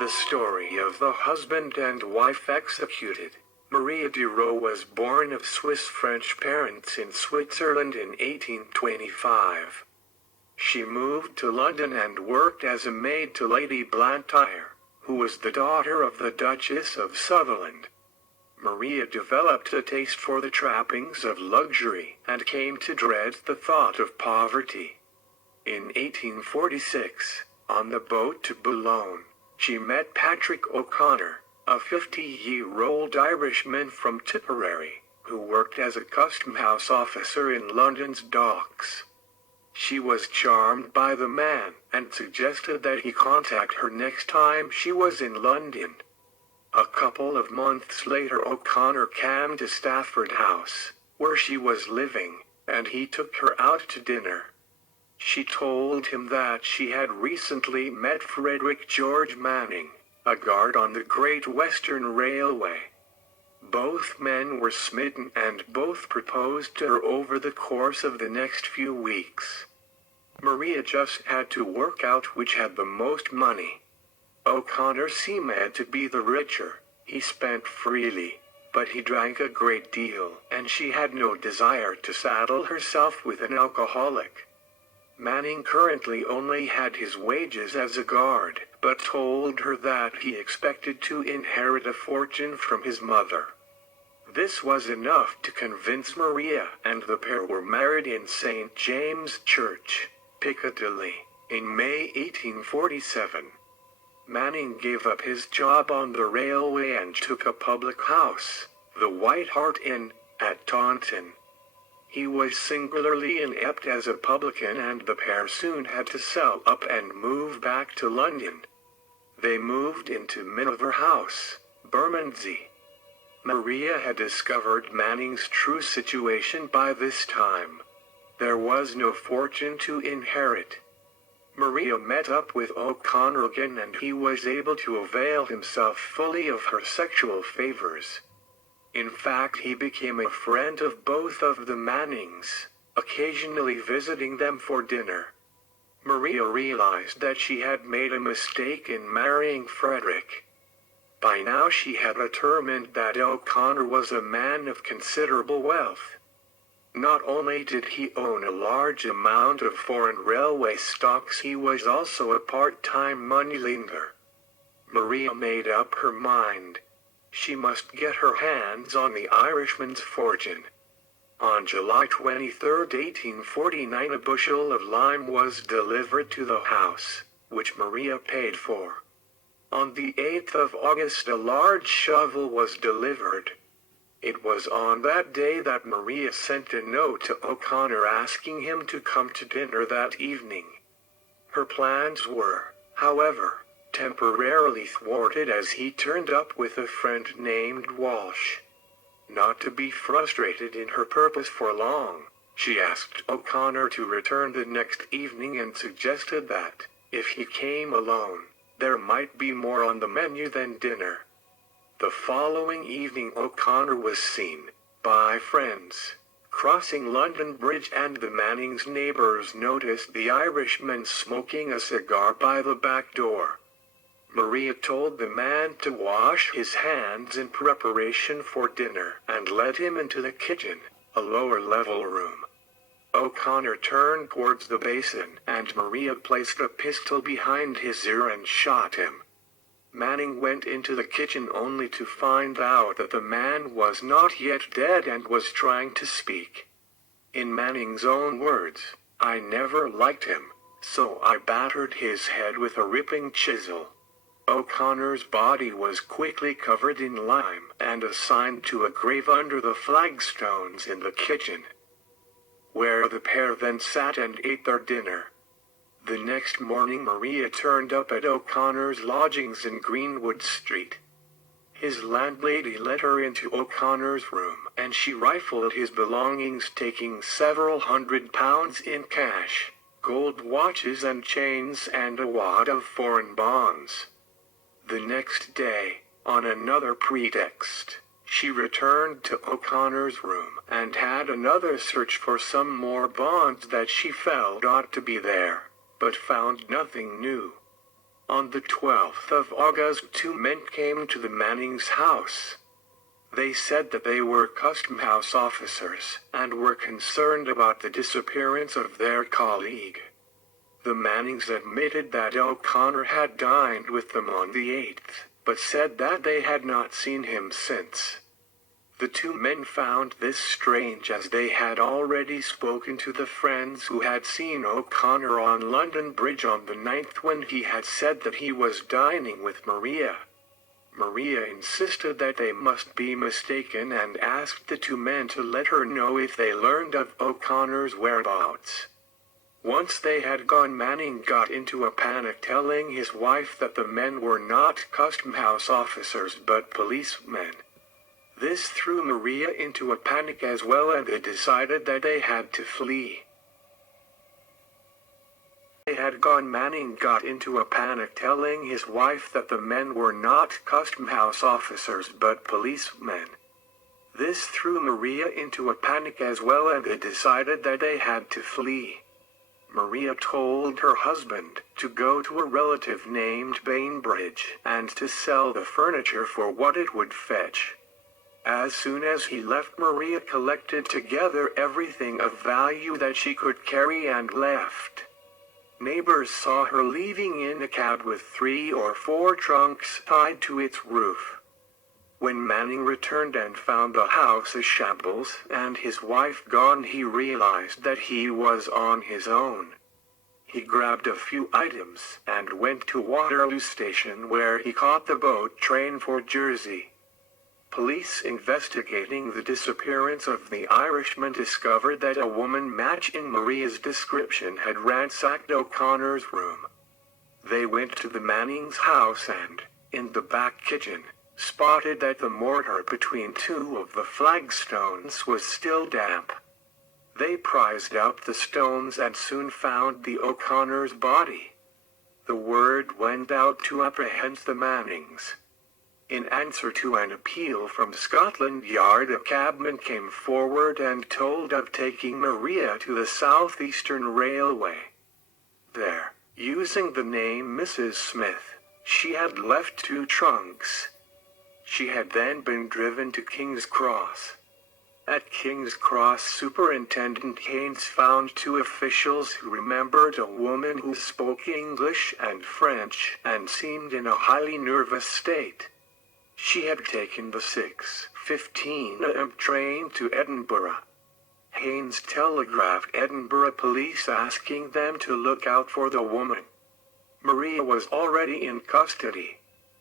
The story of the husband and wife executed. Maria de Roux was born of Swiss-French parents in Switzerland in 1825. She moved to London and worked as a maid to Lady Blantyre, who was the daughter of the Duchess of Sutherland. Maria developed a taste for the trappings of luxury and came to dread the thought of poverty. In 1846, on the boat to Boulogne, she met Patrick O'Connor, a 50-year-old Irishman from Tipperary, who worked as a custom house officer in London's docks. She was charmed by the man and suggested that he contact her next time she was in London. A couple of months later O'Connor came to Stafford House, where she was living, and he took her out to dinner. She told him that she had recently met Frederick George Manning, a guard on the Great Western Railway. Both men were smitten and both proposed to her over the course of the next few weeks. Maria just had to work out which had the most money. O'Connor seemed to be the richer. He spent freely, but he drank a great deal, and she had no desire to saddle herself with an alcoholic. Manning currently only had his wages as a guard, but told her that he expected to inherit a fortune from his mother. This was enough to convince Maria, and the pair were married in St. James Church, Piccadilly, in May 1847. Manning gave up his job on the railway and took a public house, the White Hart Inn, at Taunton. He was singularly inept as a publican, and the pair soon had to sell up and move back to London. They moved into Miniver House, Bermondsey. Maria had discovered Manning's true situation by this time. There was no fortune to inherit. Maria met up with O'Connor again, and he was able to avail himself fully of her sexual favors. In fact, he became a friend of both of the Mannings, occasionally visiting them for dinner. Maria realized that she had made a mistake in marrying Frederick. By now she had determined that O'Connor was a man of considerable wealth. Not only did he own a large amount of foreign railway stocks, he was also a part-time moneylender. Maria made up her mind. She must get her hands on the Irishman's fortune. On July 23, 1849, a bushel of lime was delivered to the house, which Maria paid for. On the 8th of August, a large shovel was delivered. It was on that day that Maria sent a note to O'Connor asking him to come to dinner that evening. Her plans were, however, temporarily thwarted as he turned up with a friend named Walsh. Not to be frustrated in her purpose for long, she asked O'Connor to return the next evening and suggested that, if he came alone, there might be more on the menu than dinner. The following evening O'Connor was seen, by friends, crossing London Bridge, and the Mannings' neighbors noticed the Irishman smoking a cigar by the back door. Maria told the man to wash his hands in preparation for dinner and led him into the kitchen, a lower-level room. O'Connor turned towards the basin, and Maria placed a pistol behind his ear and shot him. Manning went into the kitchen only to find out that the man was not yet dead and was trying to speak. In Manning's own words, "I never liked him, so I battered his head with a ripping chisel." O'Connor's body was quickly covered in lime and assigned to a grave under the flagstones in the kitchen, where the pair then sat and ate their dinner. The next morning Maria turned up at O'Connor's lodgings in Greenwood Street. His landlady let her into O'Connor's room, and she rifled his belongings, taking several £100 in cash, gold watches and chains, and a wad of foreign bonds. The next day, on another pretext, she returned to O'Connor's room and had another search for some more bonds that she felt ought to be there, but found nothing new. On the 12th of August, two men came to the Mannings' house. They said that they were custom house officers and were concerned about the disappearance of their colleague. The Mannings admitted that O'Connor had dined with them on the 8th, but said that they had not seen him since. The two men found this strange, as they had already spoken to the friends who had seen O'Connor on London Bridge on the 9th, when he had said that he was dining with Maria. Maria insisted that they must be mistaken and asked the two men to let her know if they learned of O'Connor's whereabouts. Once they had gone, Manning got into a panic, telling his wife that the men were not custom house officers but policemen. This threw Maria into a panic as well, and they decided that they had to flee. Manning got into a panic, telling his wife that the men were not custom house officers but policemen. This threw Maria into a panic as well, and they decided that they had to flee. Maria told her husband to go to a relative named Bainbridge and to sell the furniture for what it would fetch. As soon as he left, Maria collected together everything of value that she could carry and left. Neighbors saw her leaving in a cab with 3 or 4 trunks tied to its roof. When Manning returned and found the house a shambles and his wife gone, he realized that he was on his own. He grabbed a few items and went to Waterloo Station, where he caught the boat train for Jersey. Police investigating the disappearance of the Irishman discovered that a woman matching Maria's description had ransacked O'Connor's room. They went to the Mannings' house and, in the back kitchen, spotted that the mortar between 2 of the flagstones was still damp. They prized out the stones and soon found the O'Connor's body. The word went out to apprehend the Mannings. In answer to an appeal from Scotland Yard, a cabman came forward and told of taking Maria to the South Eastern Railway. There, using the name Mrs. Smith, she had left 2 trunks. She had then been driven to King's Cross. At King's Cross, Superintendent Haynes found 2 officials who remembered a woman who spoke English and French and seemed in a highly nervous state. She had taken the 6:15 a.m. train to Edinburgh. Haynes telegraphed Edinburgh police asking them to look out for the woman. Maria was already in custody.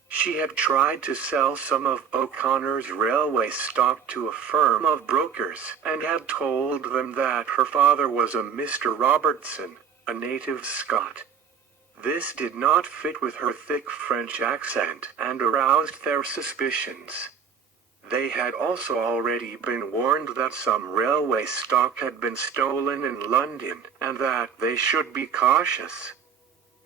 She had tried to sell some of O'Connor's railway stock to a firm of brokers and had told them that her father was a Mr. Robertson, a native Scot. This did not fit with her thick French accent and aroused their suspicions. They had also already been warned that some railway stock had been stolen in London and that they should be cautious.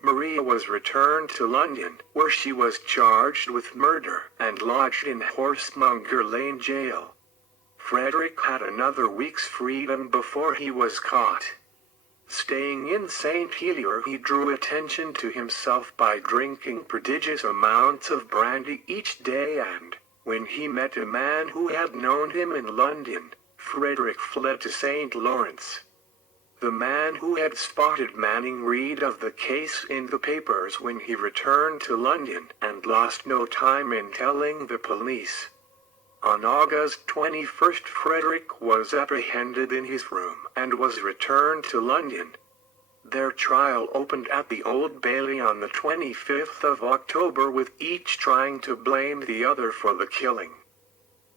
Maria was returned to London, where she was charged with murder and lodged in Horsemonger Lane Jail. Frederick had another week's freedom before he was caught. Staying in St. Helier, he drew attention to himself by drinking prodigious amounts of brandy each day, and, when he met a man who had known him in London, Frederick fled to St. Lawrence. The man who had spotted Manning read of the case in the papers when he returned to London and lost no time in telling the police. On August 21st, Frederick was apprehended in his room and was returned to London. Their trial opened at the Old Bailey on the 25th of October, with each trying to blame the other for the killing.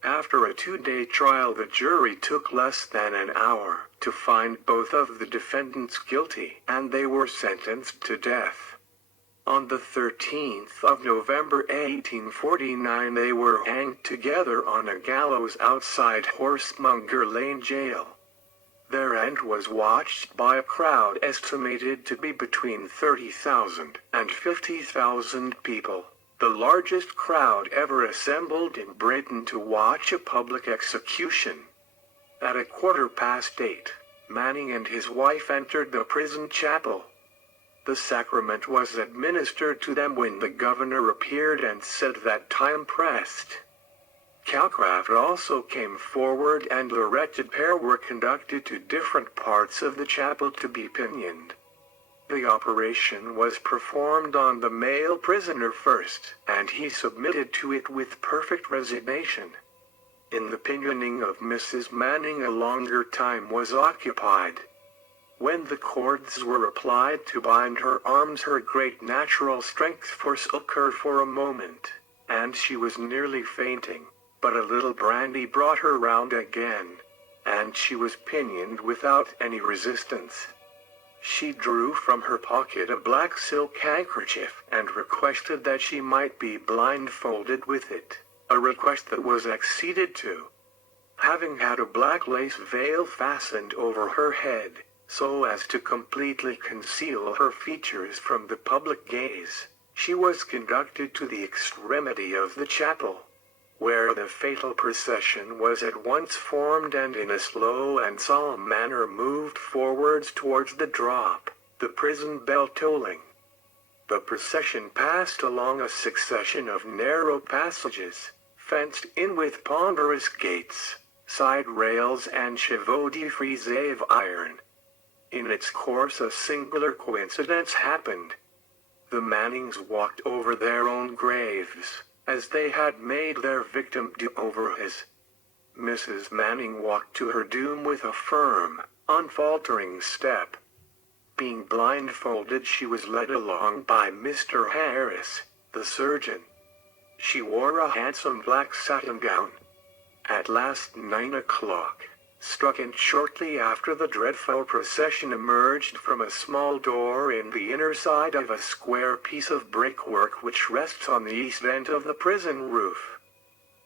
After a 2-day trial, the jury took less than an hour to find both of the defendants guilty, and they were sentenced to death. On the 13th of November 1849, they were hanged together on a gallows outside Horsemonger Lane Jail. Their end was watched by a crowd estimated to be between 30,000 and 50,000 people, the largest crowd ever assembled in Britain to watch a public execution. At 8:15, Manning and his wife entered the prison chapel. The sacrament was administered to them when the governor appeared and said that time pressed. Calcraft also came forward, and the wretched pair were conducted to different parts of the chapel to be pinioned. The operation was performed on the male prisoner first, and he submitted to it with perfect resignation. In the pinioning of Mrs. Manning a longer time was occupied. When the cords were applied to bind her arms, her great natural strength forsook her for a moment, and she was nearly fainting. But a little brandy brought her round again, and she was pinioned without any resistance. She drew from her pocket a black silk handkerchief and requested that she might be blindfolded with it, a request that was acceded to. Having had a black lace veil fastened over her head, so as to completely conceal her features from the public gaze, she was conducted to the extremity of the chapel, where the fatal procession was at once formed and in a slow and solemn manner moved forwards towards the drop, the prison bell tolling. The procession passed along a succession of narrow passages, fenced in with ponderous gates, side rails and chevaux de frise of iron. In its course a singular coincidence happened. The Mannings walked over their own graves, as they had made their victim do over his. Mrs. Manning walked to her doom with a firm, unfaltering step. Being blindfolded, she was led along by Mr. Harris, the surgeon. She wore a handsome black satin gown. At last 9 o'clock struck, and shortly after the dreadful procession emerged from a small door in the inner side of a square piece of brickwork which rests on the east end of the prison roof.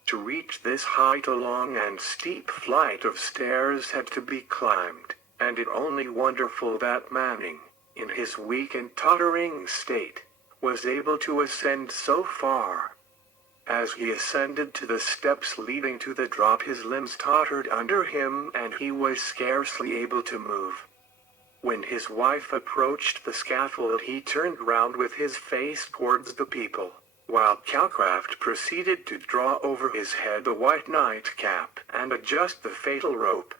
To reach this height a long and steep flight of stairs had to be climbed, and it only wonderful that Manning, in his weak and tottering state, was able to ascend so far. As he ascended to the steps leading to the drop, his limbs tottered under him and he was scarcely able to move. When his wife approached the scaffold, he turned round with his face towards the people, while Calcraft proceeded to draw over his head the white nightcap and adjust the fatal rope.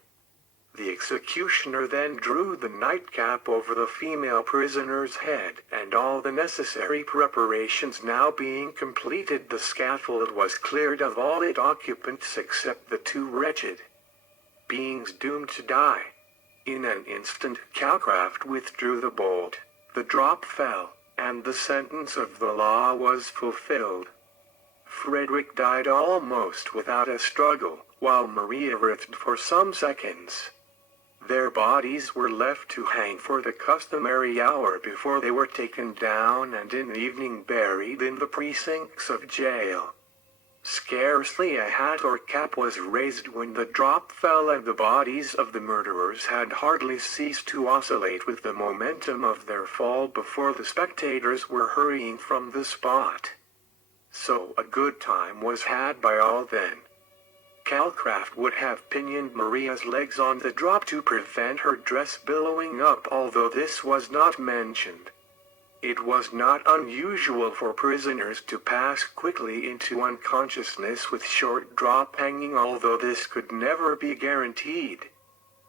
The executioner then drew the nightcap over the female prisoner's head, and all the necessary preparations now being completed, the scaffold was cleared of all its occupants except the two wretched beings doomed to die. In an instant Calcraft withdrew the bolt, the drop fell, and the sentence of the law was fulfilled. Frederick died almost without a struggle, while Maria writhed for some seconds. Their bodies were left to hang for the customary hour before they were taken down and in the evening buried in the precincts of jail. Scarcely a hat or cap was raised when the drop fell, and the bodies of the murderers had hardly ceased to oscillate with the momentum of their fall before the spectators were hurrying from the spot. So a good time was had by all then. Calcraft would have pinioned Maria's legs on the drop to prevent her dress billowing up, although this was not mentioned. It was not unusual for prisoners to pass quickly into unconsciousness with short drop hanging, although this could never be guaranteed.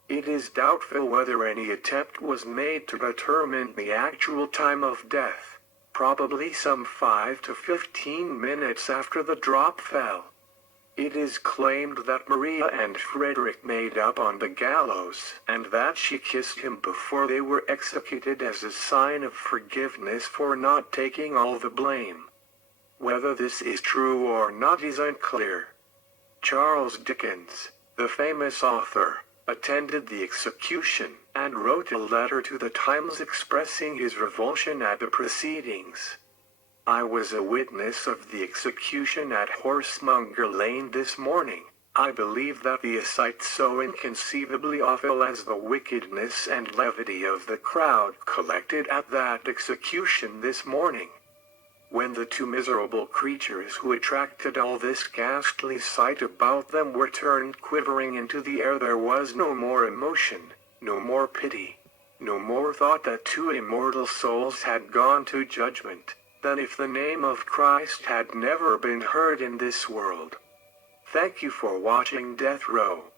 It is doubtful whether any attempt was made to determine the actual time of death, probably some 5 to 15 minutes after the drop fell. It is claimed that Maria and Frederick made up on the gallows, and that she kissed him before they were executed as a sign of forgiveness for not taking all the blame. Whether this is true or not is unclear. Charles Dickens, the famous author, attended the execution, and wrote a letter to the Times expressing his revulsion at the proceedings. I was a witness of the execution at Horsemonger Lane this morning. I believe that the sight so inconceivably awful as the wickedness and levity of the crowd collected at that execution this morning, when the two miserable creatures who attracted all this ghastly sight about them were turned quivering into the air, there was no more emotion, no more pity, no more thought that two immortal souls had gone to judgment, than if the name of Christ had never been heard in this world. Thank you for watching Death Row.